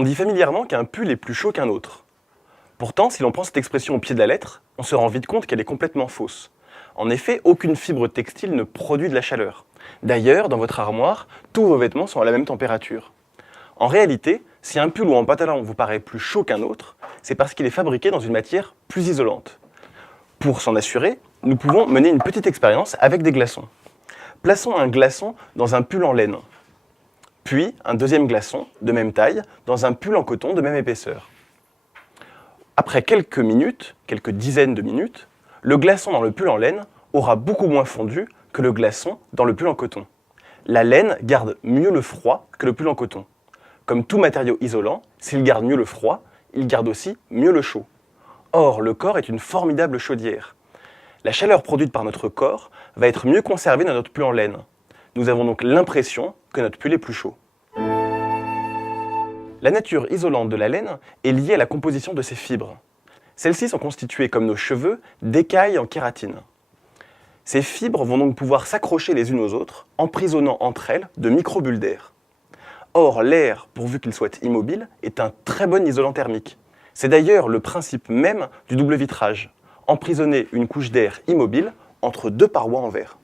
On dit familièrement qu'un pull est plus chaud qu'un autre. Pourtant, si l'on prend cette expression au pied de la lettre, on se rend vite compte qu'elle est complètement fausse. En effet, aucune fibre textile ne produit de la chaleur. D'ailleurs, dans votre armoire, tous vos vêtements sont à la même température. En réalité, si un pull ou un pantalon vous paraît plus chaud qu'un autre, c'est parce qu'il est fabriqué dans une matière plus isolante. Pour s'en assurer, nous pouvons mener une petite expérience avec des glaçons. Plaçons un glaçon dans un pull en laine, puis un deuxième glaçon, de même taille, dans un pull en coton de même épaisseur. Après quelques minutes, quelques dizaines de minutes, le glaçon dans le pull en laine aura beaucoup moins fondu que le glaçon dans le pull en coton. La laine garde mieux le froid que le pull en coton. Comme tout matériau isolant, s'il garde mieux le froid, il garde aussi mieux le chaud. Or, le corps est une formidable chaudière. La chaleur produite par notre corps va être mieux conservée dans notre pull en laine. Nous avons donc l'impression que notre pull est plus chaud. La nature isolante de la laine est liée à la composition de ses fibres. Celles-ci sont constituées, comme nos cheveux, d'écailles en kératine. Ces fibres vont donc pouvoir s'accrocher les unes aux autres, emprisonnant entre elles de micro-bulles d'air. Or, l'air, pourvu qu'il soit immobile, est un très bon isolant thermique. C'est d'ailleurs le principe même du double vitrage, emprisonner une couche d'air immobile entre deux parois en verre.